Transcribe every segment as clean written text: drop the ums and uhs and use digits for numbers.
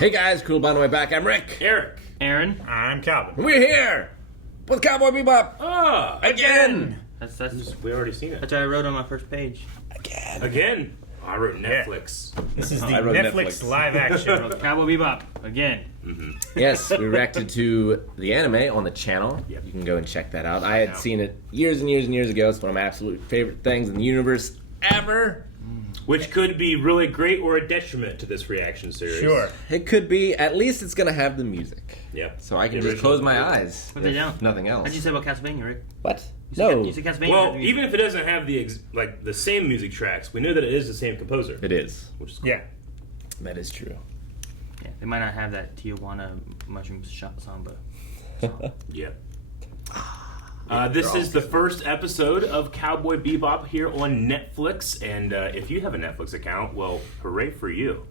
Hey guys, cool by the way back. I'm Rick. Eric. Aaron. I'm Calvin. We're here with Cowboy Bebop. Again. That's we already seen it. That's what I wrote on my first page. Again. I wrote Netflix. This is the I wrote Netflix live action. Cowboy Bebop. Again. Yes, we reacted to the anime on the channel. Yep. You can go and check that out. I had seen it years and years and years ago. It's one of my absolute favorite things in the universe ever. Which could be really great or a detriment to this reaction series. Sure. It could be. At least it's gonna have the music. Yep. So I can The just original close my music. eyes. What they if don't? Nothing else. How'd you say about Castlevania, Rick? What? You said Castlevania. Well, even if it doesn't have the same music tracks, we know that it is the same composer. It is. Which is cool. Yeah. That is true. Yeah, they might not have that Tijuana mushroom samba. Yeah. This is the first episode of Cowboy Bebop here on Netflix, and if you have a Netflix account, well, hooray for you.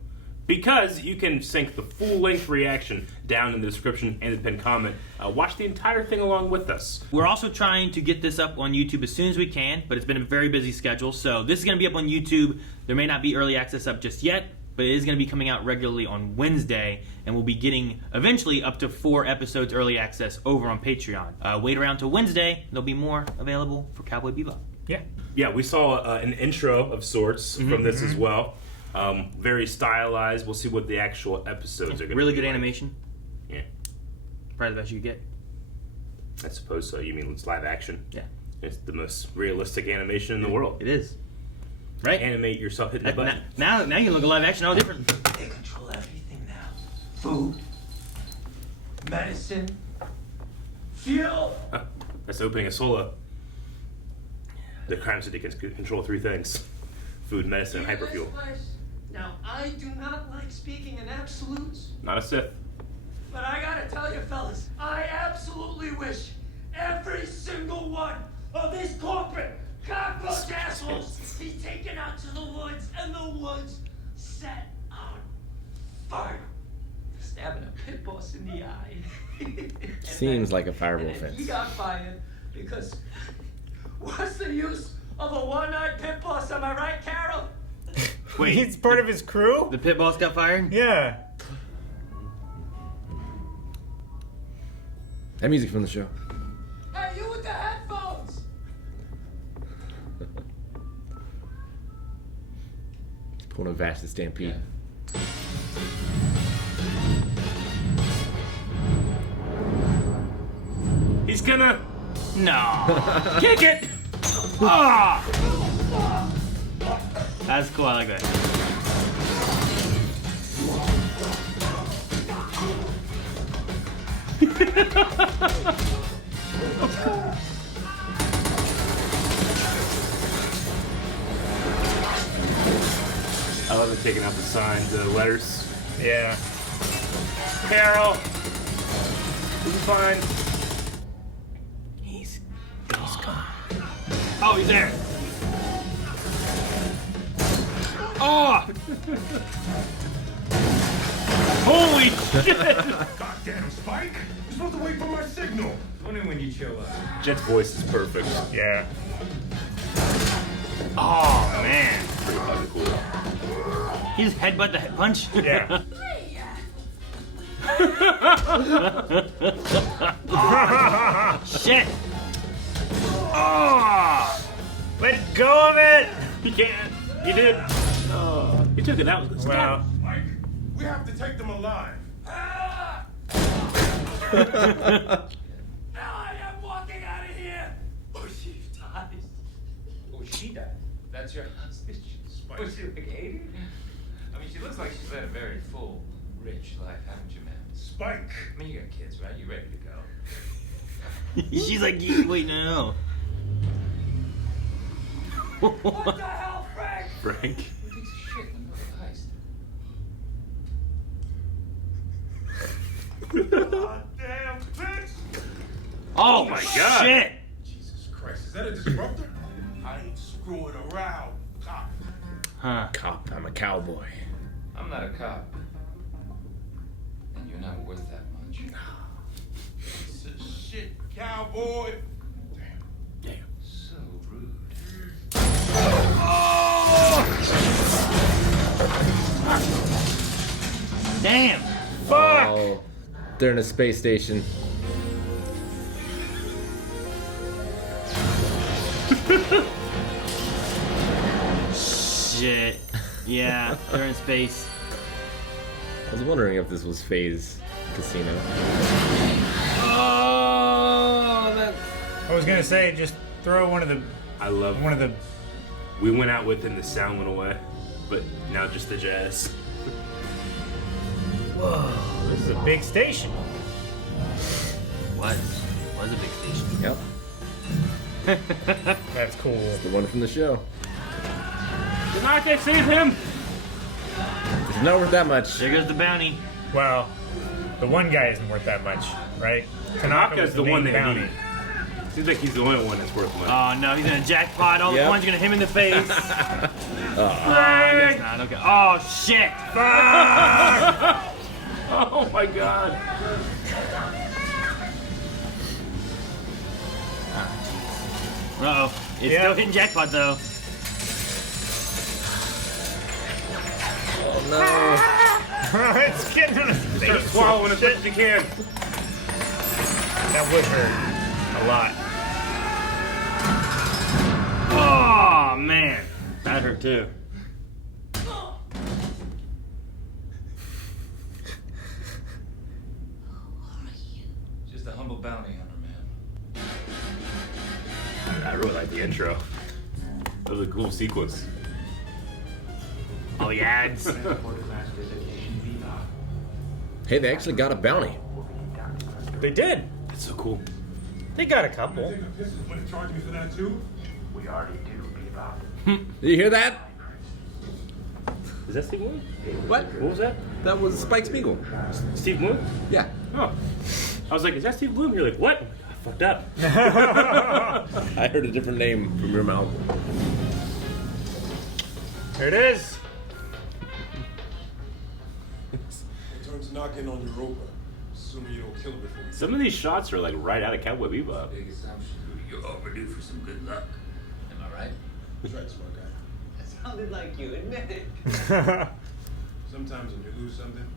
Because you can sync the full-length reaction down in the description and the pinned comment. Watch the entire thing along with us. We're also trying to get this up on YouTube as soon as we can, but it's been a very busy schedule. So this is going to be up on YouTube. There may not be early access up just yet, but it is going to be coming out regularly on Wednesday, and we'll be getting eventually up to 4 episodes early access over on Patreon. Wait around till Wednesday. There'll be more available for Cowboy Bebop. Yeah. Yeah, we saw an intro of sorts from this as well. Very stylized. We'll see what the actual episodes are going to be. Really good like. animation. Yeah, Probably the best you could get. I suppose so. You mean it's live action? Yeah. It's the most realistic animation in the world. It is. Right? Animate yourself hitting the button. Now you can look at live action all different. They control everything now. Food, medicine, fuel. That's opening a solo. The crime city can control 3 things: food, medicine, and hyperfuel. Now, I do not like speaking in absolutes, Not a Sith. but I gotta tell you, fellas, I absolutely wish every single one of these corporate cockroach assholes be taken out to the woods and the woods set on fire. Stabbing a pit boss in the eye. And Seems then- like a fireable and then offense. He got fired because what's the use of a one-eyed pit boss? Am I right, Carol? Wait, He's part of his crew? the pit boss got fired? Yeah. That music from the show. Hey, you with the headphones! Pulling a vast stampede. He's gonna No. kick it. Ah! That's cool. I like that. I love it taking out the signs, the letters. Yeah. Carol, is it fine? He's gone. Oh, he's there. Oh! Holy shit! Goddamn Spike! You're supposed to wait for my signal. Only when you show up. Jet's voice is perfect. Yeah. Oh man! Pretty fucking cool. He just headbutt the punch. Yeah. Shit! Oh! Let go of it! He can't. He did. Oh, he took it out. Well, Spike, we have to take them alive. Now I am walking out of here! Oh, she dies. Oh, she died. That's your hostage. Spike. Was she like 80? I mean, she looks like she's led a very full, rich life, haven't you, man? Spike. I mean, you got kids, right? You ready to go? She's like, wait, no. What the hell, Frank? Frank. Who takes a shit in the middle of the heist? Goddamn bitch! Oh my God. Shit! Jesus Christ, is that a disruptor? I ain't screwing around, cop. Huh? Cop, I'm a cowboy. I'm not a cop. And you're not worth that much. Piece of shit, cowboy. Damn. So rude. Damn! Fuck! Oh, they're in a space station. Shit. Yeah, they're in space. I was wondering if this was Faye's casino. Oh, that's... I was gonna say, just throw one of the. We went out with and the sound went away, but now just the jazz. Whoa, this is a big station. Was a big station. Yep, That's cool. the one from the show. Tanaka, save him! It's not worth that much. There goes the bounty. Well, the one guy isn't worth that much, right? Tanaka was Tanaka's the one main that bounty. need. Seems like he's the only one that's worth money. Oh no, he's in a jackpot. All the Yep. coins are gonna hit him in the face. I guess not. Okay. Oh shit! Oh my god. Uh-oh. It's Yeah. still hitting jackpot though. Oh no. It's getting on his Start face. swallowing as much as you can. That would hurt a lot. Oh man, that hurt too. Just a humble bounty hunter, man. I really like the intro. That was a cool sequence. Oh, the ads. Hey, they actually got a bounty. They did. That's so cool. They got a couple. Think of this is when they charge me for that too? We already do, Bebop. Did you hear that? Is that Steve Moon? What? What was that? That was Spike Spiegel. Steve Moon? Yeah. Oh. I was like, is that Steve Bloom? You're like, what? I fucked up. I heard a different name from your mouth. Here it is. In terms of knocking on Europa, assuming you don't kill him before we Some of these shots are like right out of Cowboy Bebop. Big assumption. You're overdue for some good luck. Am I right? That's right, smart guy. That sounded like you admit it. Sometimes when you lose something, you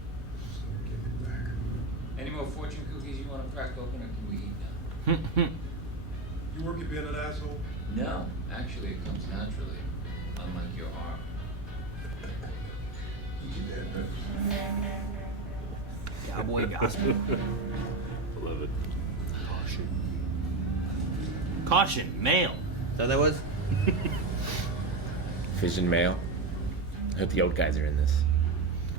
just gotta give it back. Any more fortune cookies you want to crack open, or can we eat now? You work at being an asshole? No, actually, it comes naturally. Unlike your arm. You dead, man. Cowboy Gospel. Love it. Caution, mail. Is that what that was? Vision mail. I hope the old guys are in this.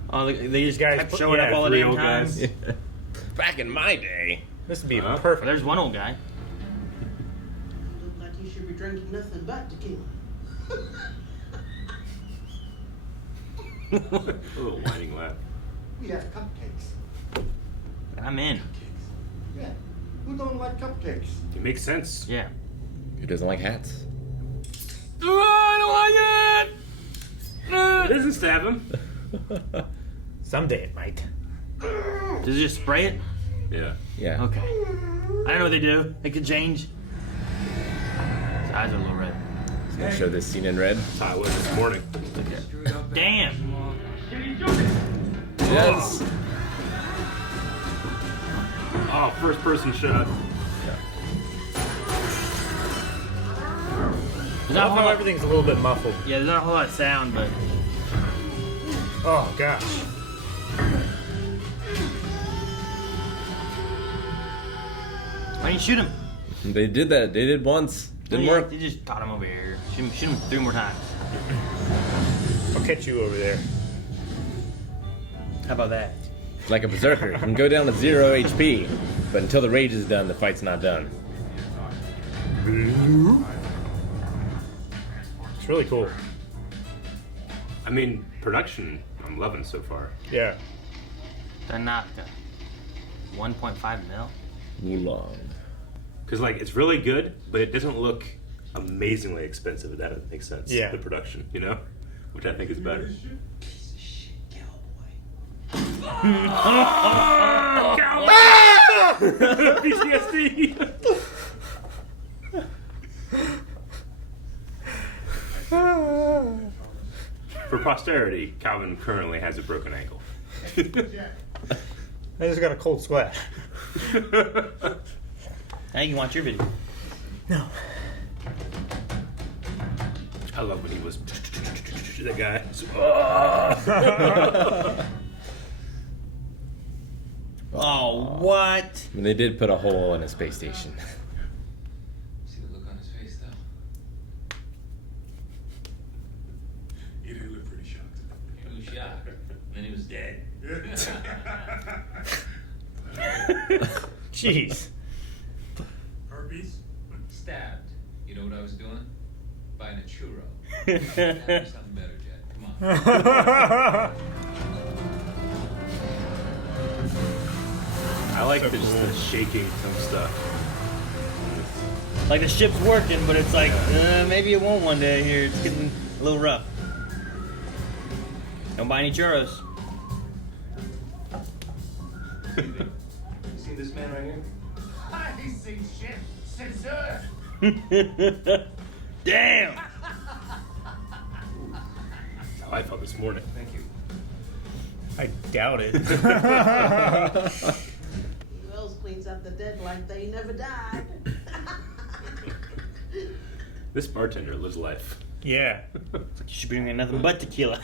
Oh, they just guys kept put- showing yeah, up all the three damn old time. guys. Back in my day. This would be Huh? perfect. There's one old guy. Look like you should be drinking nothing but tequila. A little whining laugh. We have cupcakes. I'm in. Yeah. Who don't like cupcakes? It makes sense. Yeah. Who doesn't like hats? I don't like It doesn't stab him. Someday it might. it. Does it just spray it? Yeah. Yeah. Okay. I don't know what they do. They could change. His eyes are a little red. It's gonna show this scene in red. That's how I was this morning. Damn. Yes. Oh, first person shot. There's I not a love whole how lot, everything's a little bit muffled. yeah, there's not a whole lot of sound, but Oh gosh. why didn't you shoot him? They did that. They did once. Didn't Yeah, work. They just caught him over here. Shoot him 3 more times. I'll catch you over there. How about that? Like a berserker. You can go down to 0 HP, but until the rage is done, the fight's not done. It's really cool. I mean, production, I'm loving so far. Yeah. Tanaka. 1.5 mil? Wulong. Because, like, it's really good, but it doesn't look amazingly expensive, if that makes sense. Yeah. The production, you know? Which I think is better. PTSD! For posterity, Calvin currently has a broken ankle. I just got a cold sweat. Now you can watch your video. No. I love when he was that guy. Oh, what? And they did put a hole in a space station. See the look on his face, though? He did look pretty shocked. He was shocked. Then he was dead. Jeez. Herpes? Stabbed. You know what I was doing? Buying a churro. Have something better, Jed. Come on. I like the shaking some stuff. Like the ship's working, but it's like, maybe it won't one day here. It's getting a little rough. Don't buy any churros. You see this man right here? I ain't seen shit since Earth. Damn! That's how I felt this morning. Thank you. I doubt it. Who else cleans up the dead like they never died? This bartender lives life. Yeah. You should be drinking nothing but tequila.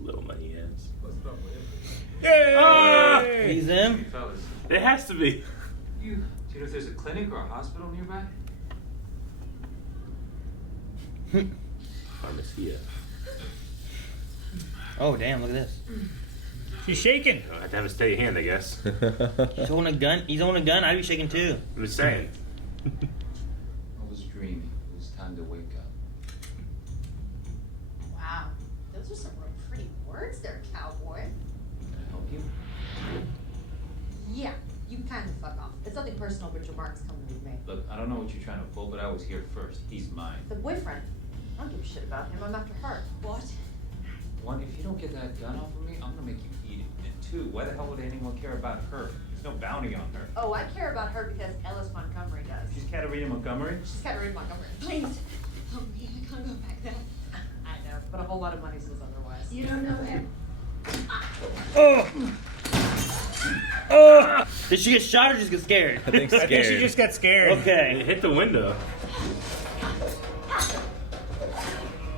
Little money he has. What's up with him? Yay! He's in. Fellas, It has to be. do you know if there's a clinic or a hospital nearby? Pharmacia. Oh, damn, look at this. She's shaking. I have to have a steady hand, I guess. He's holding a gun. He's holding a gun. I'd be shaking too. I'm just saying. I was dreaming. It was time to wake up. Wow, those are some real pretty words there, cowboy. Can I help you? Yeah, you kind of fuck off. It's nothing personal, but your mark's coming with me. Look, I don't know what you're trying to pull, but I was here first. He's mine. The boyfriend. I don't give a shit about him. I'm after her. What? One, if you don't get that gun off of me, I'm gonna make you eat it. And two, why the hell would anyone care about her? There's no bounty on her. Oh, I care about her because Ellis Montgomery does. She's Katarina Montgomery? She's got to read Montgomery. Please. Oh, me, I can't go back there. I know, but a whole lot of money says otherwise. You don't know him. Oh! Did she get shot or just get scared? I think I think she scared. just got scared. It Okay. hit the window.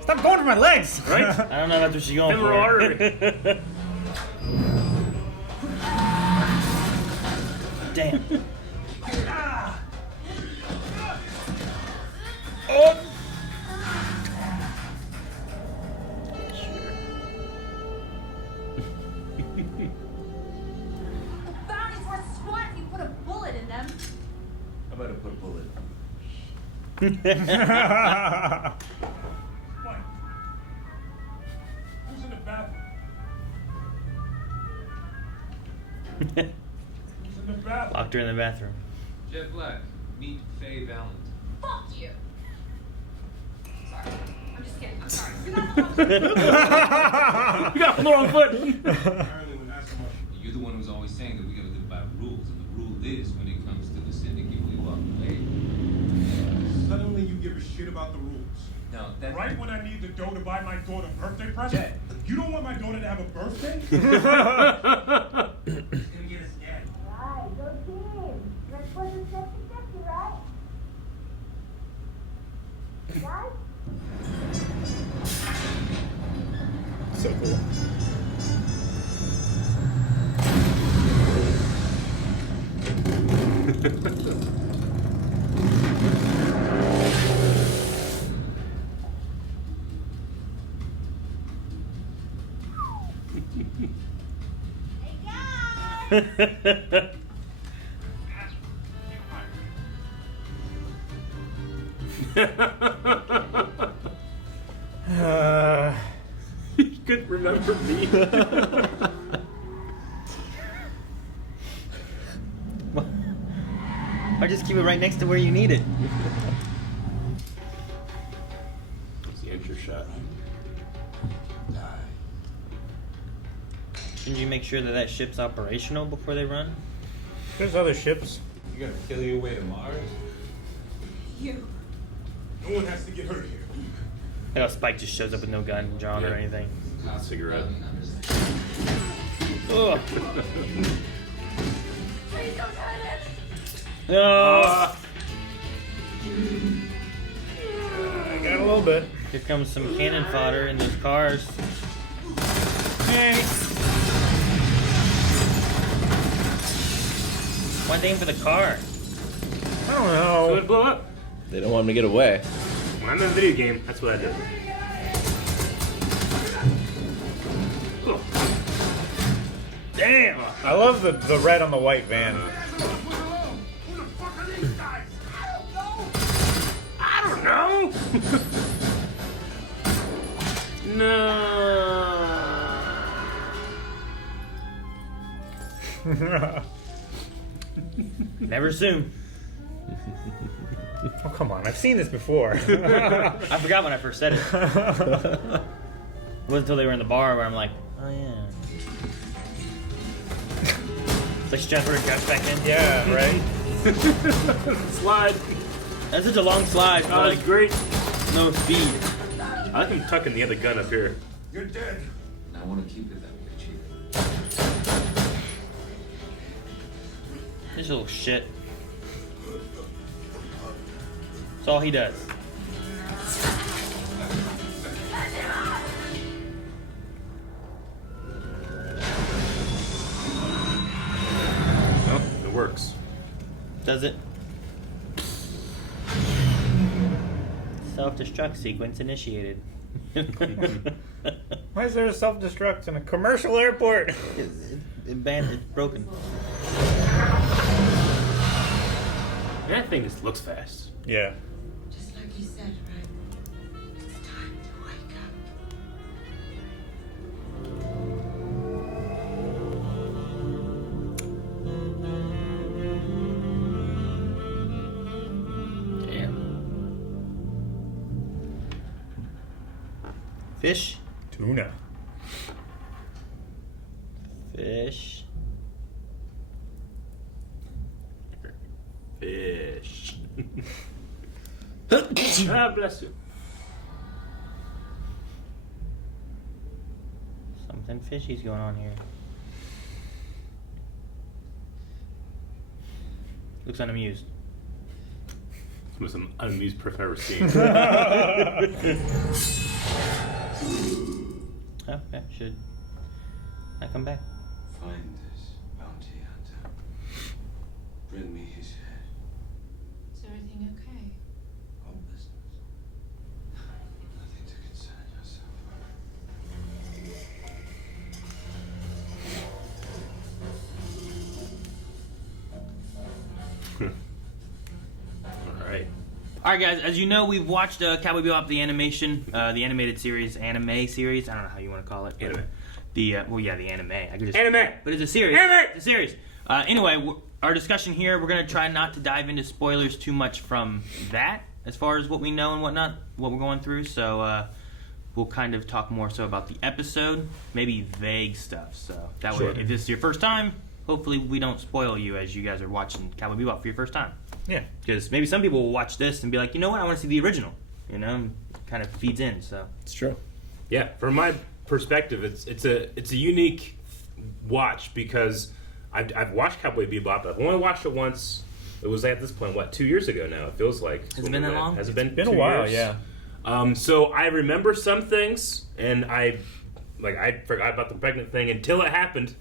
Stop going for my legs. Right? I don't know if that's what she's going Femoral for. artery. Damn. Oh! The bounty's worth squat if you put a bullet in them. How about I put a bullet? Mike. Who's in the bathroom? Who's in the bathroom? Locked her in the bathroom. Jet Black, meet Faye Valent. Fuck you. Sorry. I'm just kidding. I'm sorry. You got You got on the wrong foot. Apparently when asked him, You're the one who's always saying that we gotta live by rules, and the rule is when it comes to the syndicate, we walk away. suddenly you give a shit about the rules. No, that Right when I need the dough to buy my daughter a birthday present? Dad. You don't want my daughter to have a birthday? It's gonna get us dead. Right, go team. Let's put it 50-50, right? Right? So cool. You couldn't remember me. Or just keep it right next to where you need it. It's the intro shot. Shouldn't you make sure that that ship's operational before they run? There's other ships. You're gonna kill your way to Mars? You. No one has to get hurt here. Like how Spike just shows up with no gun drawn or anything. Cigarette. Ugh. Please don't hurt it. No. I got a little bit. Here comes some cannon fodder in those cars. Hey. Why'd they aim for the car? I don't So know. it blew up. They don't want him to get away. When I'm in a video game, that's what I do. Cool. Damn. I love the red on the white van. Who the fuck are these guys? I don't know. No. Never soon. Oh, come on. I've seen this before. I forgot when I first said it. It wasn't until they were in the bar where I'm like, oh yeah. It's like she's trying to put her guts back in. Yeah, right? Slide. That's such a long slide for Oh, like that's great. no speed. I like him tucking the other gun up here. You're dead. I want to keep it that way, Chief. This little shit. That's all he does. Oh, it works. Does it? Self-destruct sequence initiated. Why is there a self-destruct in a commercial airport? It's broken. That thing just looks fast. Yeah. Just like you said, right? It's time to wake up. Damn. Fish? Tuna. Fish. Fish. Ah, bless you. Something fishy's going on here. Looks unamused. It's the most unamused perf I've ever seen. Oh, yeah, should I come back? Find this bounty hunter. Bring me his head. Is everything okay? All business. Nothing to concern yourself All right. All right, guys. As you know, we've watched Cowboy Bebop, the animation, the animated series, anime series. I don't know how you want to call it. Anime. The the anime. I could just Anime. but it's a series. Anime! It's a series. Anyway, our discussion here, we're gonna try not to dive into spoilers too much from that, as far as what we know and whatnot, what we're going through. So we'll kind of talk more so about the episode, maybe vague stuff. So that Sure. way, if this is your first time, hopefully we don't spoil you as you guys are watching Cowboy Bebop for your first time. Yeah. Because maybe some people will watch this and be like, you know what, I want to see the original. You know, and kind of feeds in. So It's true. Yeah, from my perspective, it's a unique watch because I've watched Cowboy Bebop. I've only watched it once. It was at this point, 2 years ago now. It feels like. Has it been that long? Has it been? Been a 2 while, years? yeah. So I remember some things, and I forgot about the pregnant thing until it happened.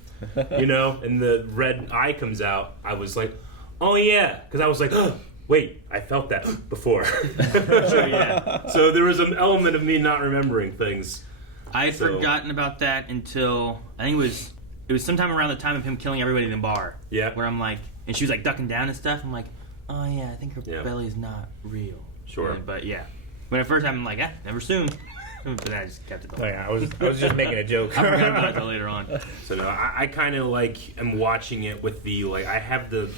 You know, and the red eye comes out. I was like, oh yeah, because I was like, oh, wait, I felt that before. So yeah. So there was an element of me not remembering things. I had forgotten about that until I think it was sometime around the time of him killing everybody in the bar. Yeah. Where I'm like, and she was like ducking down and stuff. I'm like, oh yeah, I think her Yeah. belly is not real. Sure. But yeah, when at first I'm like, never soon. But then I just kept it. Oh, yeah, I was just making a joke. I forgot about it until later on. So no, I kind of am watching it with I have the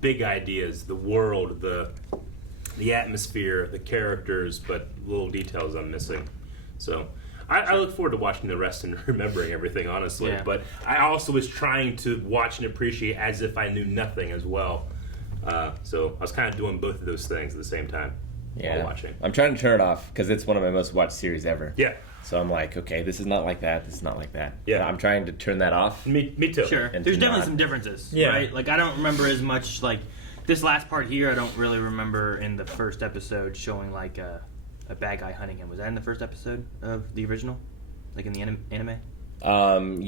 big ideas, the world, the atmosphere, the characters, but little details I'm missing. So I look forward to watching the rest and remembering everything, honestly. Yeah. But I also was trying to watch and appreciate as if I knew nothing as well. So I was kind of doing both of those things at the same time. while watching. I'm trying to turn it off because it's one of my most watched series ever. Yeah. So I'm like, okay, this is not like that. This is not like that. Yeah. I'm trying to turn that off. Me too. Sure. And There's to definitely not- some differences, Yeah. right? Like I don't remember as much like this last part here. I don't really remember in the first episode showing like a bad guy hunting him. Was that in the first episode of the original, like in the anime? You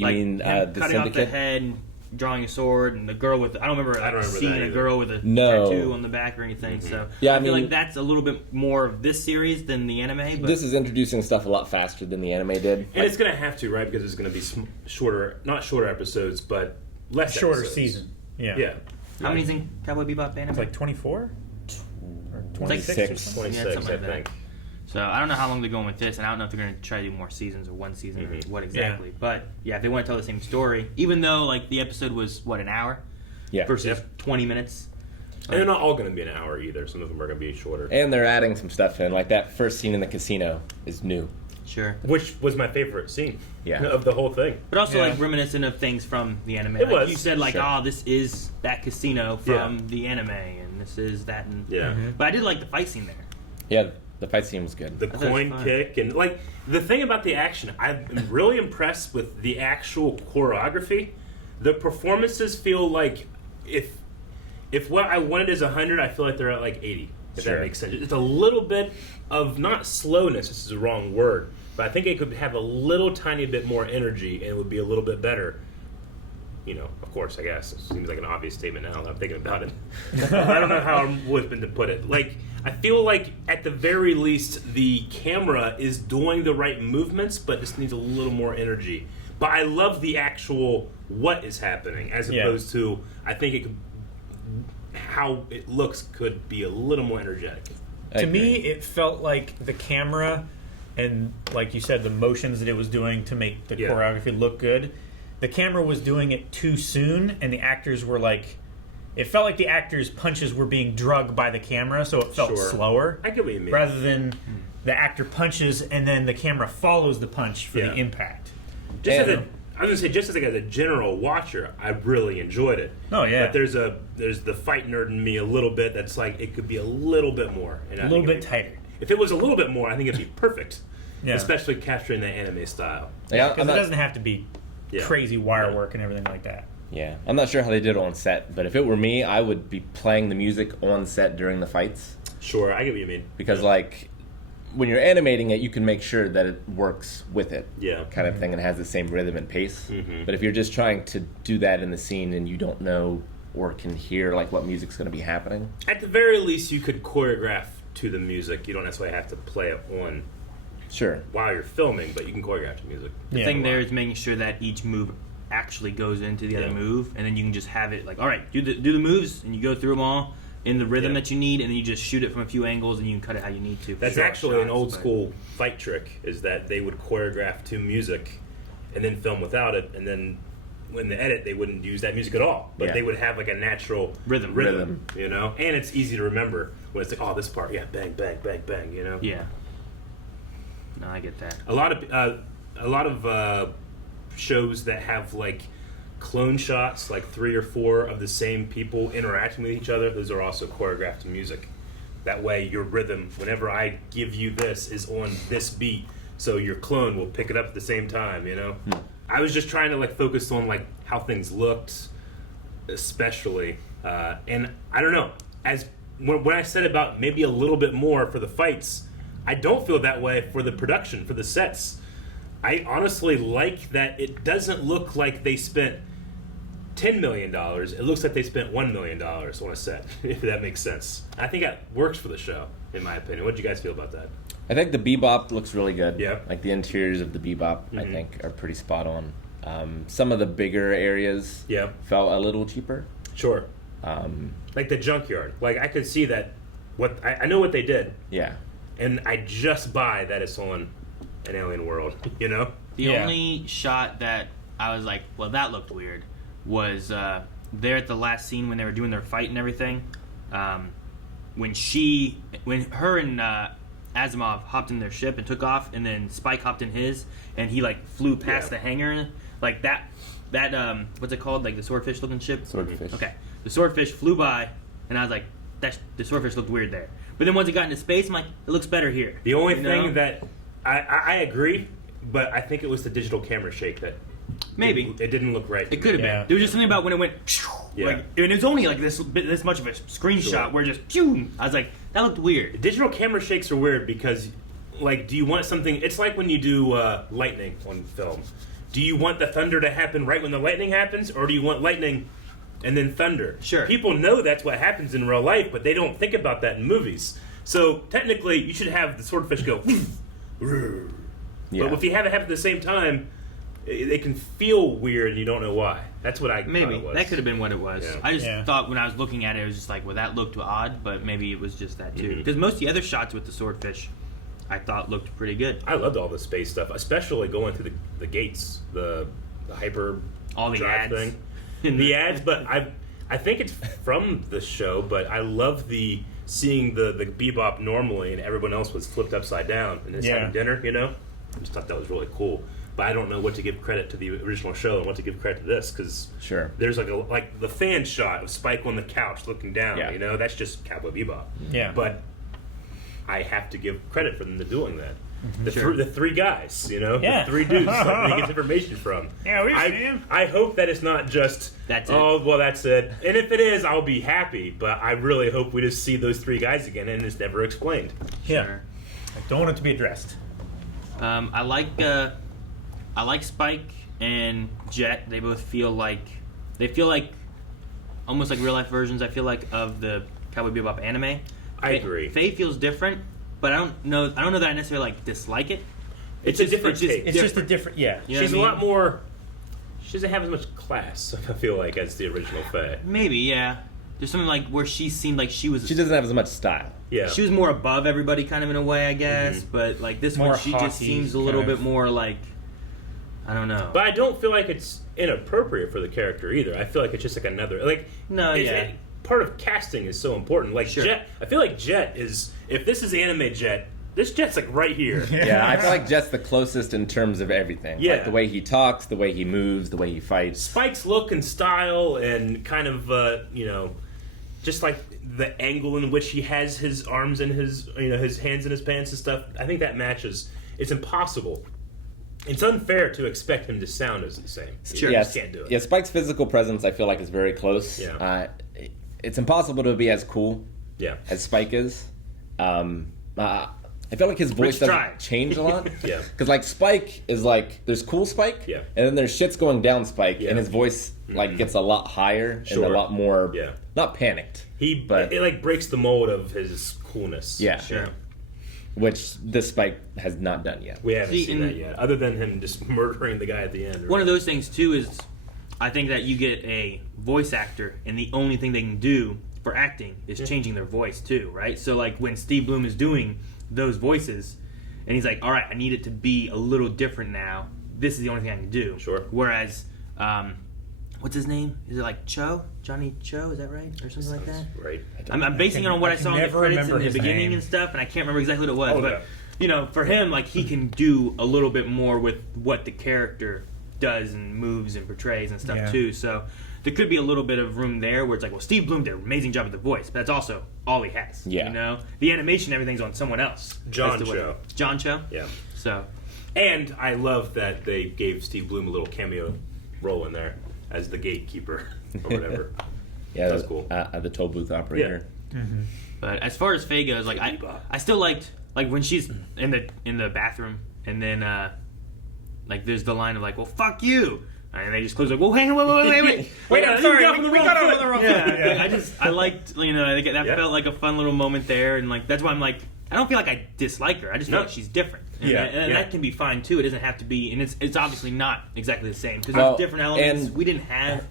Like mean him the cutting off the Syndicate? head, and drawing a sword, and the girl with I don't remember seeing that a either. girl with a No. tattoo on the back or anything. So Yeah, I I feel mean- like that's a little bit more of this series than the anime. But This is introducing stuff a lot faster than the anime did. And it's going to have to, right? Because it's going to be shorter, not shorter episodes, but less Shorter episodes. season. Yeah. Yeah. how many's in Cowboy Bebop anime? It's like 24? Or 26 or 26. something? 26, something like I think. So I don't know how long they're going with this, and I don't know if they're going to try to do more seasons or one season or what exactly. But yeah, if they want to tell the same story, even though like the episode was an hour Yeah. versus 20 minutes. And they're not all going to be an hour either. Some of them are going to be shorter. And they're adding some stuff in. Like that first scene in the casino is new. Sure. Which was my favorite scene Yeah. of the whole thing. But also Yeah. like reminiscent of things from the anime. It Like was. you said like, Sure. this is that casino from the anime, and this is that. And Yeah. But I did like the fight scene there. Yeah, the fight scene was good. The thought it was coin fun. kick and like the thing about the action, I'm really impressed with the actual choreography. The performances feel like if what I wanted is 100, I feel like they're at like 80. If Sure. that makes sense. It's a little bit of not slowness. This is the wrong word, but I think it could have a little tiny bit more energy and it would be a little bit better. You know, of course, I guess it seems like an obvious statement now that I'm thinking about it. I don't know how I would have been to put it. Like, I feel like at the very least the camera is doing the right movements, but just needs a little more energy. But I love the actual what is happening as Yeah. opposed to I think it could, how it looks could be a little more energetic. I To agree. me, it felt like the camera and, like you said, the motions that it was doing to make the Yeah. choreography look good. The camera was doing it too soon, and the actors were like, it felt like the actors' punches were being drugged by the camera, so it felt Sure. slower. I get what you mean. Rather than the actor punches and then the camera follows the punch for Yeah. the impact. Just as And- I was gonna say, just as like as a general watcher, I really enjoyed it. Oh, yeah. But there's the fight nerd in me a little bit that's like it could be a little bit more. And I A little think it'd bit be- tighter. If it was a little bit more, I think it'd be perfect. Yeah. Especially capturing the anime style. Yeah, Because it doesn't have to be Yeah. crazy wire Yeah. work and everything like that. Yeah, I'm not sure how they did it on set, but if it were me, I would be playing the music on set during the fights Sure, I get what you mean. because, like, when you're animating it, you can make sure that it works with it, Yeah. kind of thing, and has the same rhythm and pace. Mhm. But if you're just trying to do that in the scene and you don't know or can hear like what music's going to be happening, At the very least, you could choreograph to the music. You don't necessarily have to play it on sure. while you're filming, but you can choreograph to music. The Yeah. thing there is making sure that each move actually goes into the other Yeah. move, and then you can just have it like, all right, do the moves, and you go through them all in the rhythm Yeah. that you need, and then you just shoot it from a few angles, and you can cut it how you need to. That's Short actually an shots, old but- school fight trick, is that they would choreograph to music and then film without it, and then when they edit, they wouldn't use that music at all. But Yeah. they would have like a natural Rhythm. you know? And it's easy to remember when it's like, oh, this part, yeah, bang, bang, bang, bang, you know? Yeah. No, I get that. A lot of shows that have like clone shots, like 3 or 4 of the same people interacting with each other, those are also choreographed to music. That way, your rhythm, whenever I give you this, is on this beat, so your clone will pick it up at the same time. You know, I was just trying to like focus on like how things looked, especially, and I don't know. As when I said about maybe a little bit more for the fights, I don't feel that way for the production, for the sets. I honestly like that it doesn't look like they spent $10 million. It looks like they spent $1 million on a set, if that makes sense. I think that works for the show, in my opinion. What do you guys feel about that? I think the Bebop looks really good. Yeah. Like the interiors of the Bebop, I Mhm. think, are pretty spot on. Some of the bigger areas Yeah. felt a little cheaper. Sure. Um, Like the junkyard. Like, I could see that. I know what they did, yeah. and I just buy that it's on an alien world, you know? The Yeah. only shot that I was like, well, that looked weird, was there at the last scene when they were doing their fight and everything. When her and Asimov hopped in their ship and took off, and then Spike hopped in his, and he like flew past Yeah. the hangar, like that what's it called, like the swordfish looking ship? Swordfish. Okay, the swordfish flew by, and I was like, the swordfish looked weird there. But But then once it got into space, I'm like, it looks better here. The only You thing know? that I agree, but I think it was the digital camera shake that Maybe. it didn't look right. It could have Yeah. been. There was just something about when it went, Yeah. like, and it was only like this much of a screenshot Sure. where just, pew! I was like, that looked weird. Digital camera shakes are weird because, like, do you want something? It's like when you do lightning on film. Do you want the thunder to happen right when the lightning happens, or do you want lightning and then thunder? Sure. People know that's what happens in real life, but they don't think about that in movies. So technically, you should have the swordfish go. Yeah. But if you have it happen at the same time, it can feel weird, and you don't know why. That's what I Maybe. thought it was. That could have been what it was. Yeah. I just Yeah. thought when I was looking at it, it was just like, well, that looked odd, but maybe it was just that too. Mhm. Because most of the other shots with the swordfish, I thought looked pretty good. I loved all the space stuff, especially going through the gates, the hyper All the drive ads. thing. The ads, but I think it's from the show, but I love seeing the Bebop normally and everyone else was flipped upside down and just having dinner, you know? I just thought that was really cool. But I don't know what to give credit to the original show and what to give credit to this, because Sure. there's like the fan shot of Spike on the couch looking down, Yeah. you know? That's just Cowboy Bebop. Yeah. But I have to give credit for them to doing that. Sure. The three guys, you know, Yeah. the three dudes that he gets information from. Yeah, we've seen him. I hope that it's not just That's it. oh well, that's it. And if it is, I'll be happy. But I really hope we just see those three guys again, and it's never explained. Yeah. Sure. I don't want it to be addressed. I like Spike and Jet. They both feel like almost like real life versions. I feel like of the Cowboy Bebop anime. I agree. Faye feels different, but I don't know that I necessarily like dislike it. It's a different take. It's just a different. Yeah. You know She's what I a mean? lot more. She doesn't have as much class. I feel like as the original Faye. Maybe, yeah. There's something like where she seemed like she was. She doesn't have as much style. Yeah. She was more above everybody, kind of in a way, I guess. Mm-hmm. But like this More one, she just haughty, seems a little kind bit of. more like, I don't know. But I don't feel like it's inappropriate for the character either. I feel like it's just like another like. No, yeah. Part of casting is so important. Like Sure. Jet, I feel like Jet is. If this is anime Jet, this Jet's like right here. Yeah, I feel like Jet's the closest in terms of everything. Yeah. Like the way he talks, the way he moves, the way he fights. Spike's look and style, and kind of just like the angle in which he has his arms and his his hands in his pants and stuff. I think that matches. It's impossible. It's unfair to expect him to sound as the same. Sure. You Yeah, just can't do it. Yeah, Spike's physical presence, I feel like, is very close. Yeah. It's impossible to be as cool Yeah. as Spike is. I feel like his voice doesn't try. change a lot. Yeah. Because like Spike is like there's cool Spike, Yeah. and then there's shit's going down Spike, Yeah. and his voice like gets a lot higher Sure. and a lot more Yeah. not panicked, It like breaks the mold of his coolness. Yeah. Sure. which this Spike has not done yet. We haven't See, seen and- that yet, other than him just murdering the guy at the end. One of those things too is, I think that you get a voice actor, and the only thing they can do for acting is changing their voice too, right? So like when Steve Bloom is doing those voices, and he's like, "All right, I need it to be a little different now. This is the only thing I can do." Sure. Whereas, what's his name? Is it like Cho? Johnny Cho? Is that right, or something like that? Right. I'm basing it on what I saw in the never credits remember in the his beginning name. and stuff, and I can't remember exactly what it was. Oh, but yeah. you know, for him, like he can do a little bit more with what the character does and moves and portrays and stuff Yeah. too. So there could be a little bit of room there where it's like, well, Steve Bloom did an amazing job with the voice, but that's also all he has. Yeah. You know, the animation, everything's on someone else. John That's the way- Cho. John Cho. Yeah. So And I love that they gave Steve Bloom a little cameo role in there as the gatekeeper or whatever. Yeah, That's cool. The toll booth operator. But as far as Faye goes, like I still liked like when she's in the bathroom, and then like there's the line of like, well, fuck you, and they just close like, well, hang on, wait, Wait, I'm you sorry. got off on the We wrong got foot. off on the wrong Yeah, foot. I liked, you know, that Yeah. felt like a fun little moment there, and like that's why I'm like, I don't feel like I dislike her. I just feel No. like she's different. And, Yeah, and yeah. that can be fine too. It doesn't have to be, and it's obviously not exactly the same because Well, there's different elements and- we didn't have.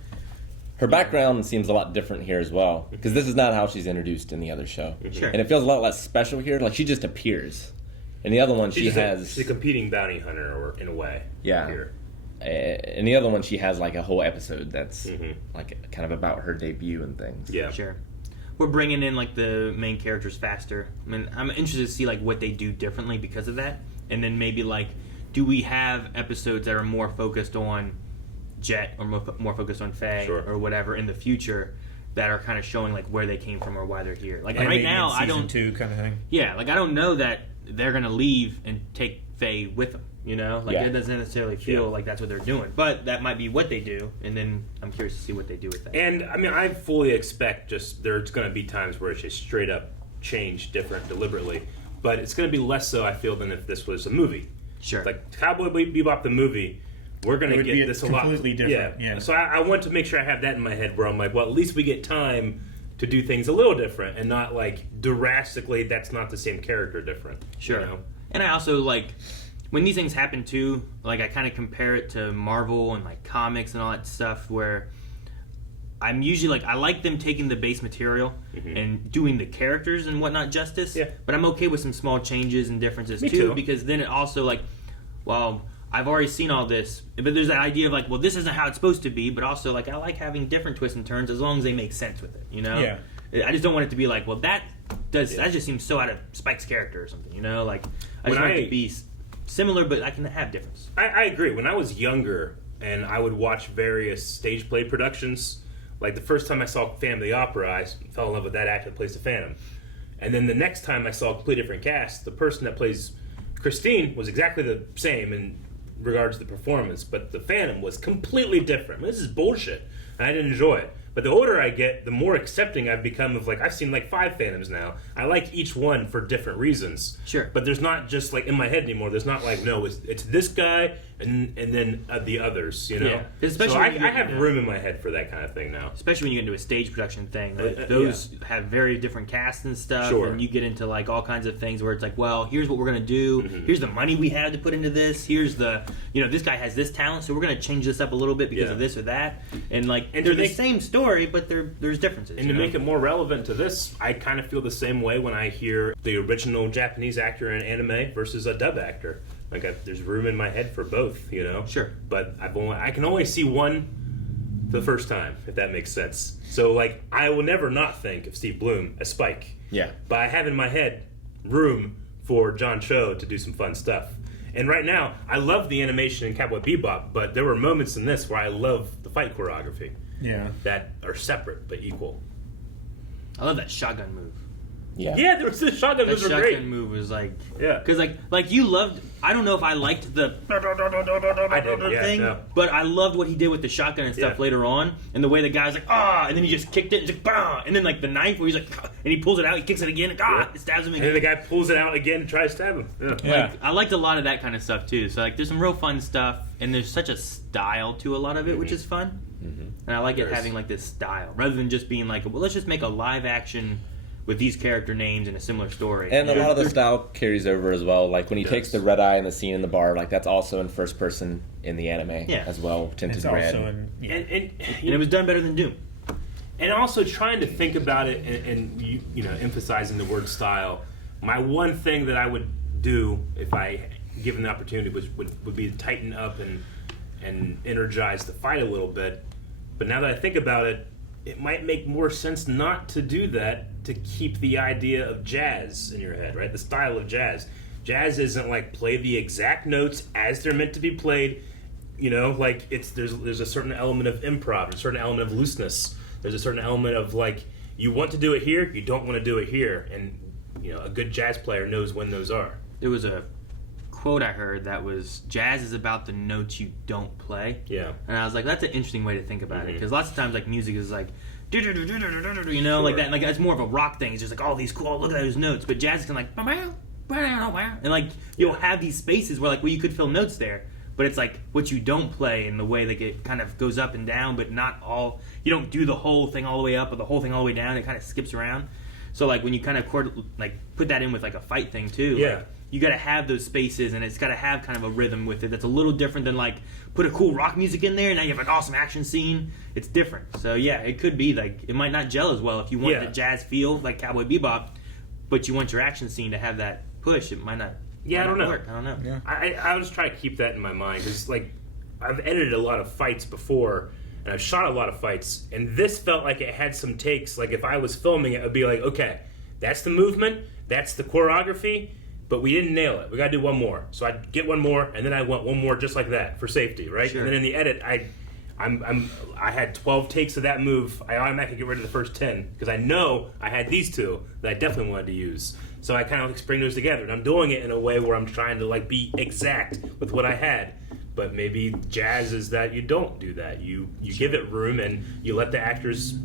Her background seems a lot different here as well, because this is not how she's introduced in the other show. Sure. And it feels a lot less special here. Like she just appears. In the other one, she She's has a competing bounty hunter, or in a way. Yeah. Here. In the other one, she has like a whole episode that's Mhm. like kind of about her debut and things. Yeah. Sure. We're bringing in like the main characters faster. I mean, I'm interested to see like what they do differently because of that, and then maybe like, do we have episodes that are more focused on Jet or more focused on Faye Sure. or whatever in the future, that are kind of showing like where they came from or why they're here. Like And right maybe now, in I season don't. 2 kind of thing. Yeah, like I don't know that they're gonna leave and take Faye with them. You know, like Yeah. it doesn't necessarily feel like that's what they're doing, but that might be what they do, and then I'm curious to see what they do with that. And I mean, I fully expect just there's going to be times where it's just straight up change, different, deliberately, but it's going to be less so, I feel, than if this was a movie. Sure. Like Cowboy Bebop the movie, we're going It to would be get this a lot completely different, yeah. So I want to make sure I have that in my head where I'm like, well, at least we get time to do things a little different and not like drastically. That's not the same character different. Sure. You know? And I also like when these things happen too, like I kind of compare it to Marvel and like comics and all that stuff where I'm usually like I like them taking the base material and doing the characters and whatnot justice. Yeah. But I'm okay with some small changes and differences Me too, too. because then it also like, well, I've already seen all this, but there's that idea of like, well, this isn't how it's supposed to be, but also like I like having different twists and turns as long as they make sense with it, you know? Yeah. I just don't want it to be like, well, that just seems so out of Spike's character or something, you know? Like I just want it to be similar, but I can have difference. I agree. When I was younger and I would watch various stage play productions, like the first time I saw Phantom of the Opera, I fell in love with that actor that plays the Phantom. And then the next time I saw a completely different cast, the person that plays Christine was exactly the same in regards to the performance, but the Phantom was completely different. This is bullshit, and I didn't enjoy it. But the older I get, the more accepting I've become of, like, I've seen, like, 5 Phantoms now. I like each one for different reasons. Sure. But there's not just, like, in my head anymore, there's not, like, no, it's this guy and then the others, you know? Yeah. Especially so when I you get have into- room in my head for that kind of thing now. Especially when you get into a stage production thing. Like, those have very different casts and stuff. Sure. And you get into, like, all kinds of things where it's like, well, here's what we're going to do. Here's the money we had to put into this. Here's the, you know, this guy has this talent, so we're going to change this up a little bit because Yeah. of this or that. And, like, And they're to the make- same story, but there's differences. And you to know? make it more relevant to this, I kind of feel the same way when I hear the original Japanese actor in anime versus a dub actor. Like, there's room in my head for both, you know? Sure. But I can only see one the first time, if that makes sense. So, like, I will never not think of Steve Bloom as Spike. Yeah. But I have in my head room for John Cho to do some fun stuff. And right now, I love the animation in Cowboy Bebop, but there were moments in this where I love the fight choreography Yeah. that are separate but equal. I love that shotgun move. Yeah. Yeah, there was the shotgun That moves were shotgun great. move was like, Yeah. because like you loved. I don't know if I liked the yeah, thing, no. but I loved what he did with the shotgun and stuff Yeah. later on, and the way the guy's like and then he just kicked it and just bah, and then like the knife where he's like and he pulls it out, he kicks it again, and it stabs him And then again. the guy pulls it out again and tries to stab him. Yeah. Yeah. Like, I liked a lot of that kind of stuff too. So like, there's some real fun stuff, and there's such a style to a lot of it, which is fun. And I like it There's- having like this style rather than just being like, well, let's just make a live action with these character names and a similar story. And a lot of the There's- style carries over as well. Like when he It takes does. the red eye in the scene in the bar, like that's also in first person in the anime Yeah. as well, tinted It's red. also in. Yeah. And and it was done better than Doom. and also trying to think about it and you know, emphasizing the word style. My one thing that I would do if I given the opportunity would be to tighten up and energize the fight a little bit. But now that I think about it, it might make more sense not to do that, to keep the idea of jazz in your head, right? The style of jazz. Jazz isn't like play the exact notes as they're meant to be played. You know, like there's a certain element of improv, a certain element of looseness. There's a certain element of like you want to do it here, you don't want to do it here, and you know a good jazz player knows when those are. There was a quote I heard that was, jazz is about the notes you don't play. Yeah. And I was like, that's an interesting way to think about it, because lots of times like music is like, you know, Sure. like that. And, like it's more of a rock thing. It's just like all these cool. Look at those notes. But jazz is kind of like, and like you'll have these spaces where like, well, you could fill notes there, but it's like what you don't play and the way that it kind of goes up and down, but not all. You don't do the whole thing all the way up or the whole thing all the way down. It kind of skips around. So like when you kind of put that in with like a fight thing too. Yeah. Like, you got to have those spaces, and it's got to have kind of a rhythm with it that's a little different than like put a cool rock music in there and now you have an awesome action scene. It's different. So yeah, it could be like it might not gel as well if you want Yeah. the jazz feel like Cowboy Bebop, but you want your action scene to have that push. It might not. Yeah, I don't know. Work. I don't know. Yeah. I was trying to keep that in my mind because, like, I've edited a lot of fights before, and I've shot a lot of fights, and this felt like it had some takes. Like, if I was filming it, it would be like, okay, that's the movement, that's the choreography, but we didn't nail it. We got to do one more. So I'd get one more, and then I want one more just like that for safety, right? Sure. And then in the edit, I I had 12 takes of that move. I automatically get rid of the first 10 because I know I had these two that I definitely wanted to use. So I kind of like bring those together, and I'm doing it in a way where I'm trying to like be exact with what I had. But maybe jazz is that you don't do that. You give it room and you let the actors.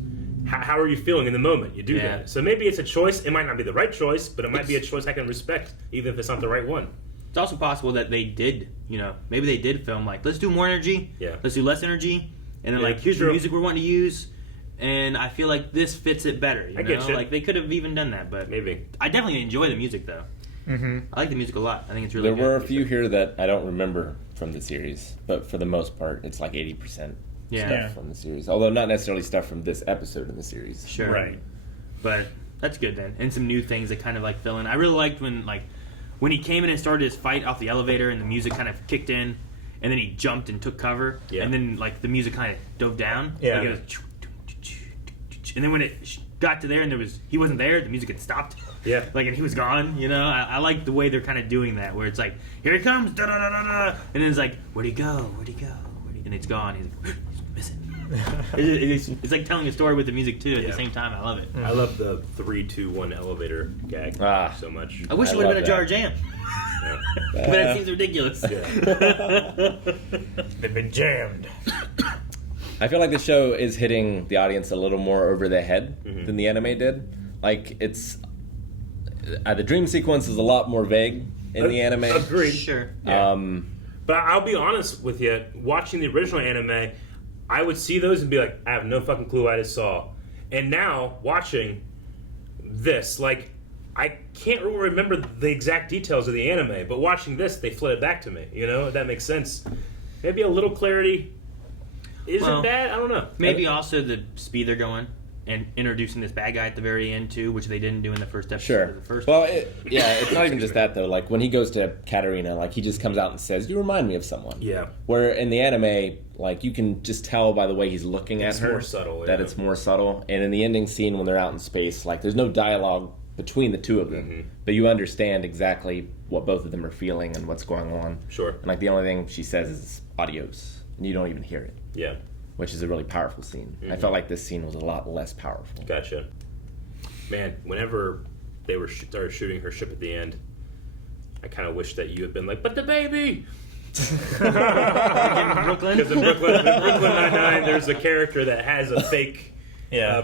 How are you feeling in the moment? You do that. So maybe it's a choice. It might not be the right choice, but it might be a choice I can respect, even if it's not the right one. It's also possible that they did, maybe they did film like, let's do more energy, let's do less energy, and then like, here's the music we're wanting to use, and I feel like this fits it better. I get you. Like they could have even done that, but maybe. I definitely enjoy the music though. Mm-hmm. I like the music a lot. I think it's really There good. were a few here that I don't remember from the series, but for the most part, it's like 80% stuff from the series. Although not necessarily stuff from this episode in the series. Sure. Right. But that's good then. And some new things that kind of like fill in. I really liked when he came in and started his fight off the elevator and the music kind of kicked in and then he jumped and took cover and then like the music kind of dove down. Yeah. Like, it was, and then when it got to there and he wasn't there, the music had stopped. Yeah. Like, and he was gone, I like the way they're kind of doing that, where it's like, here he comes, da da da da da, and then it's like, where'd he go? And it's gone. He's missing. It's like telling a story with the music too at the same time. I love it. I love the 3, 2, 1 elevator gag so much. I wish it would have been a jar of jam. Yeah. But it seems ridiculous. They've been jammed. I feel like the show is hitting the audience a little more over the head than the anime did. Like, it's... the dream sequence is a lot more vague in the anime. Agreed. Sure. Yeah. But I'll be honest with you, watching the original anime, I would see those and be like, I have no fucking clue what I just saw. And now, watching this, like, I can't really remember the exact details of the anime, but watching this, they flooded back to me. If that makes sense. Maybe a little clarity isn't bad. I don't know. Maybe also the speed they're going and introducing this bad guy at the very end too, which they didn't do in the first episode. Sure. Of the first Well, it's not even just that though. Like when he goes to Katarina, like he just comes out and says, "You remind me of someone." Yeah. Where in the anime, like you can just tell by the way he's looking at her more subtle, that it's more subtle. And in the ending scene when they're out in space, like there's no dialogue between the two of them, but you understand exactly what both of them are feeling and what's going on. Sure. And like the only thing she says is "adios," and you don't even hear it. Yeah. Which is a really powerful scene. I felt like this scene was a lot less powerful. Gotcha. Man, whenever they started shooting her ship at the end, I kind of wish that you had been like, "But the baby!" Brooklyn? Because in Brooklyn Nine-Nine, there's a character that has a fake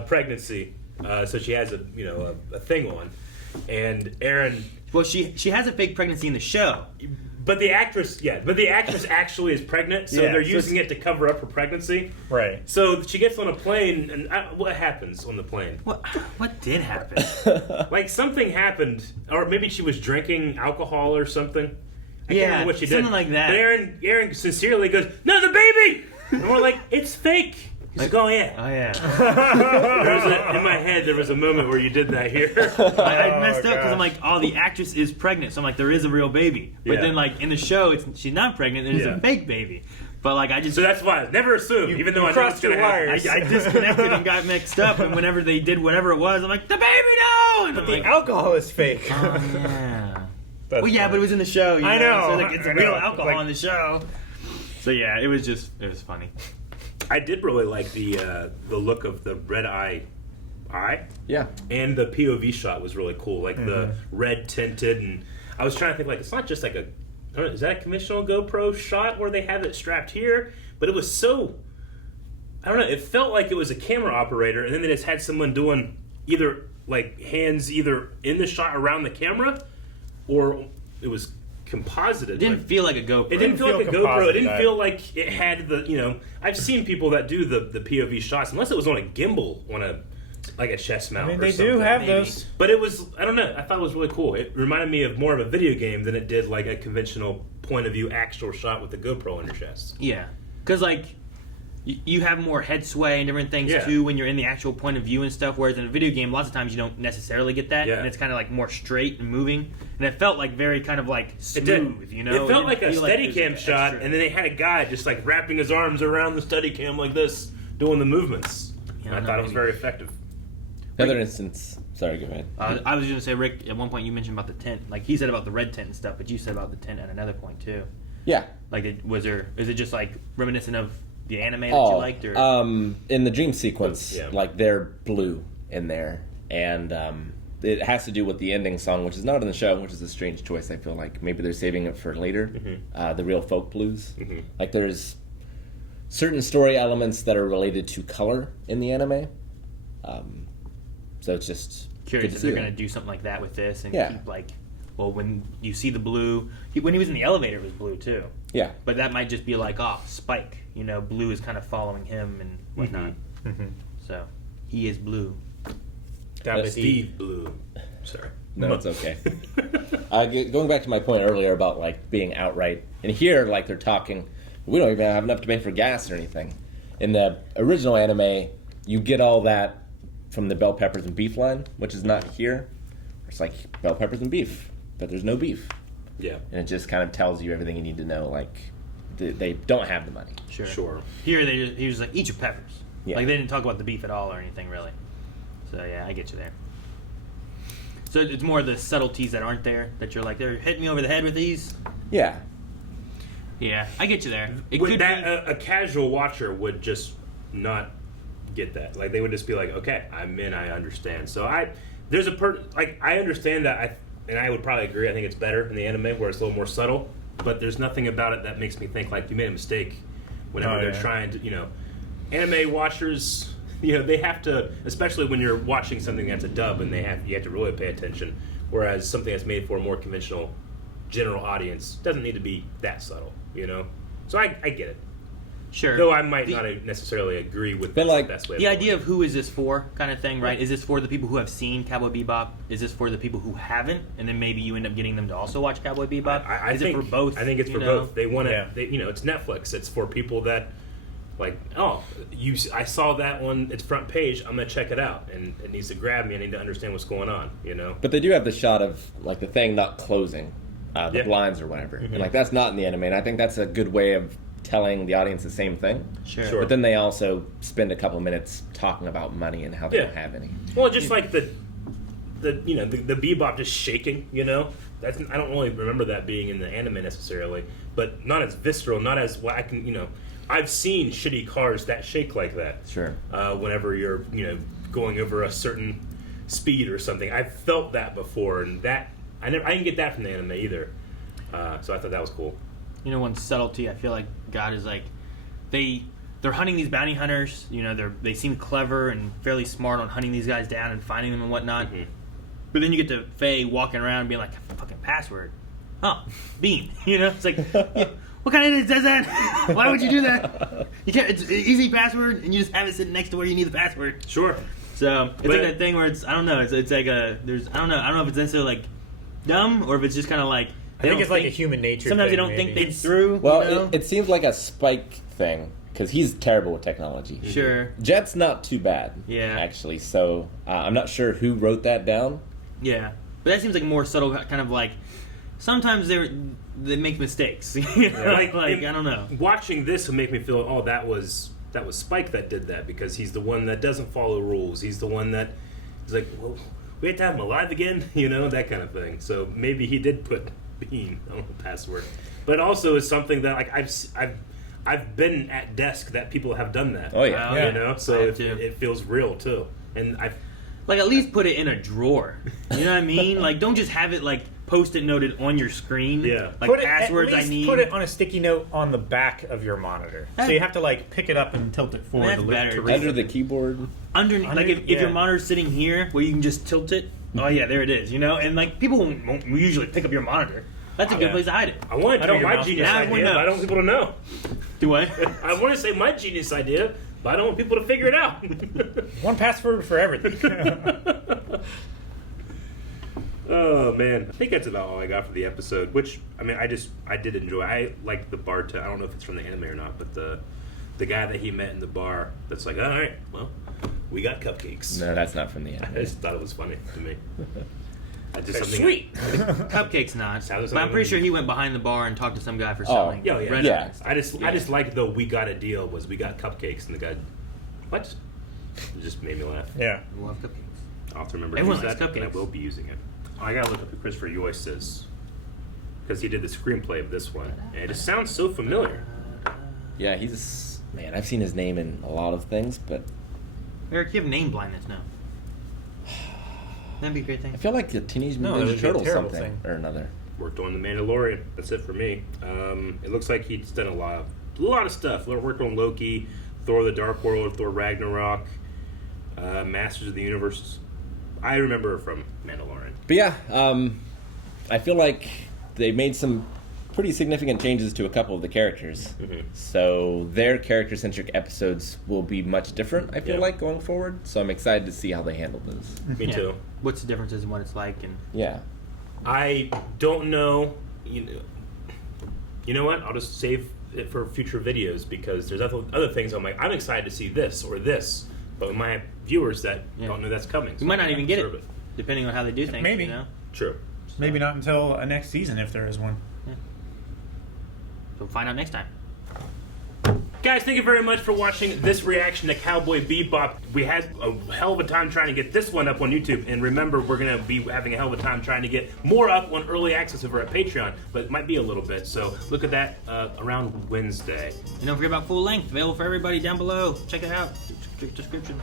pregnancy. So she has a thing on. And Aaron... Well, she has a fake pregnancy in the show. But the actress actually is pregnant, so they're using it to cover up her pregnancy. Right. So she gets on a plane, and what happens on the plane? What did happen? Like something happened, or maybe she was drinking alcohol or something. I can't remember what she did. Something like that. But Aaron sincerely goes, "No, the baby!" And we're like, "It's fake." He's like, "Oh yeah." Oh yeah. In my head, there was a moment where you did that here. I messed up because I'm like, oh, the actress is pregnant, so I'm like, there is a real baby. But then, like in the show, she's not pregnant. There's a fake baby. But like, I just so that's why I never assume, even though I know it's crossed your gonna happen. wires. I disconnected and got mixed up. And whenever they did whatever it was, I'm like, the baby no. And I'm The like, alcohol is fake. oh yeah. That's Well, yeah, funny. but it was in the show. I know. So like, it's I real know. alcohol Like- in the show. So yeah, it was funny. I did really like the look of the red eye, Yeah. and the POV shot was really cool. Like the red tinted, and I was trying to think like it's not just like I don't know, is that a conventional GoPro shot where they have it strapped here? But it was so I don't know. It felt like it was a camera operator, and then they just had someone doing either like hands either in the shot around the camera, or it was composited. It didn't feel like a GoPro. It didn't feel like a GoPro. It composite, didn't right. feel like it had the, I've seen people that do the POV shots, unless it was on a gimbal on a chest mount. I mean, or they something, do have maybe. those. But it was, I don't know, I thought it was really cool. It reminded me of more of a video game than it did like a conventional point of view actual shot with the GoPro on your chest. Yeah, because like you have more head sway and different things too when you're in the actual point of view and stuff. Whereas in a video game, lots of times you don't necessarily get that, and it's kind of like more straight and moving. And it felt like very kind of like smooth, It felt like a Steadicam shot, and then they had a guy just like wrapping his arms around the Steadicam like this, doing the movements. Yeah, I thought it was very effective. Another instance. Sorry, go ahead. I was going to say, Rick, at one point you mentioned about the tent. Like he said about the red tent and stuff, but you said about the tent at another point too. Yeah. Like, is it just like reminiscent of the anime that you liked? Or? In the dream sequence, Yeah. like they're blue in there, and it has to do with the ending song, which is not in the show, which is a strange choice. I feel like maybe they're saving it for later. The real folk blues, like there's certain story elements that are related to color in the anime. So it's just Curious good if to they're see going to that. do something like that with this and Yeah. keep like, well, when you see the blue, when he was in the elevator, it was blue too. Yeah, But that might just be like, oh, Spike. You know, blue is kind of following him and whatnot. So he is blue. Steve Blue. Sorry. no, it's okay. Going back to my point earlier about like being outright, and here like they're talking, we don't even have enough to pay for gas or anything. In the original anime, you get all that from the bell peppers and beef line, which is not here. It's like bell peppers and beef, but there's no beef. Yeah. And it just kind of tells you everything you need to know. Like they don't have the money. Sure. Here, he was like, eat your peppers. Yeah. Like, they didn't talk about the beef at all or anything, really. So, yeah, I get you there. So, it's more the subtleties that aren't there, that you're like, they're hitting me over the head with these. Yeah. Yeah, I get you there. It Would could that a casual watcher would just not get that. Like, they would just be like, okay, I'm in, I understand. So I understand that, and I would probably agree. I think it's better in the anime where it's a little more subtle. But there's nothing about it that makes me think like you made a mistake whenever they're trying to, anime watchers, they have to, especially when you're watching something that's a dub, and you have to really pay attention. Whereas something that's made for a more conventional, general audience doesn't need to be that subtle, So I get it. Sure. Though I might not necessarily agree with But, like, the best way. The idea of who is this for kind of thing, right? Is this for the people who have seen Cowboy Bebop? Is this for the people who haven't? And then maybe you end up getting them to also watch Cowboy Bebop? I is think it for both? I think it's for both. They want to, it's Netflix. It's for people that, like, I saw that on its front page. I'm gonna check it out, and it needs to grab me. I need to understand what's going on. But they do have the shot of like the thing not closing, the blinds or whatever, and like that's not in the anime. And I think that's a good way of telling the audience the same thing. Sure. But then they also spend a couple minutes talking about money and how they don't have any. Well, just like the Bebop just shaking. That's, I don't really remember that being in the anime necessarily, but not as visceral, not as what I can. I've seen shitty cars that shake like that. Sure. Whenever you're going over a certain speed or something, I've felt that before, and that I didn't get that from the anime either. So I thought that was cool. One subtlety I feel like God is like, they're hunting these bounty hunters. They seem clever and fairly smart on hunting these guys down and finding them and whatnot. But then you get to Faye walking around being like, fucking password. Oh, Bean. It's like, yeah, what kind of idiot does that? Why would you do that? You can't. It's an easy password, and you just have it sitting next to where you need the password. Sure. So it's like that thing where it's, I don't know. It's like I don't know if it's necessarily like dumb or if it's just kind of like. I think it's like a human nature. Sometimes thing, they don't maybe. think things through. Well, it seems like a Spike thing because he's terrible with technology. Sure. Jet's not too bad. Yeah. Actually, so I'm not sure who wrote that down. Yeah, but that seems like more subtle, kind of like sometimes they make mistakes. Like I don't know. Watching this would make me feel, that was Spike that did that because he's the one that doesn't follow rules. He's the one that is like, well, we have to have him alive again, that kind of thing. So maybe he did put Bean on the password, but also it's something that like I've been at desk that people have done that. Oh yeah, so it feels real too, and I've. Like, at least put it in a drawer. You know what I mean? Like, don't just have it, like, Post-it noted on your screen. Yeah. Like, passwords at least I need. Put it on a sticky note on the back of your monitor. So you have to, like, pick it up and tilt it forward. That's better. To Under the keyboard. Underneath, like, if your monitor's sitting here, where you can just tilt it, oh, yeah, there it is, And, like, people won't usually pick up your monitor. That's a good place to hide it. I want to tell my genius idea, but I don't want people to know. Do I? I want to say my genius idea, but I don't want people to figure it out. One password for everything. Oh man, I think that's about all I got for the episode. Which I did enjoy. I liked the bartender. I don't know if it's from the anime or not, but the guy that he met in the bar. That's like, all right, well, we got cupcakes. No, that's not from the I anime. just thought it was funny to me. Sweet. Cupcakes not. But I'm pretty sure he went behind the bar and talked to some guy for selling. Red yeah. I just liked the we got a deal was we got cupcakes and the guy, what? It just made me laugh. Yeah. I love cupcakes. I'll have to remember Everyone to use likes that, and I cupcakes. will be using it. I gotta look up who Christopher Yoist is because he did the screenplay of this one, and it just sounds so familiar. Yeah, he's Man, I've seen his name in a lot of things, but Eric, you have name blindness now. That'd be a great thing. I feel like the Teenage No, Mutant that would Ninja be a Turtles terrible something thing. or another. Worked on The Mandalorian. That's it for me. It looks like he's done a lot of stuff. Worked on Loki, Thor: The Dark World, Thor: Ragnarok, Masters of the Universe. I remember her from Mandalorian. But yeah, I feel like they made some pretty significant changes to a couple of the characters. Mhm. So their character-centric episodes will be much different, I feel Yeah. like, going forward. So I'm excited to see how they handle this. Me too. What's the differences in what it's like? And Yeah. I don't know. You know what? I'll just save it for future videos because there's other things I'm like, I'm excited to see this or this. But we might have viewers that don't know that's coming. you might not even get it, Observe depending on how they do things. Maybe. You know? True. Maybe not until next season if there is one. So we'll find out next time. Guys, thank you very much for watching this reaction to Cowboy Bebop. We had a hell of a time trying to get this one up on YouTube, and remember, we're going to be having a hell of a time trying to get more up on early access over at Patreon, but it might be a little bit, so look at that around Wednesday. And don't forget about full length, available for everybody down below. Check it out. Description.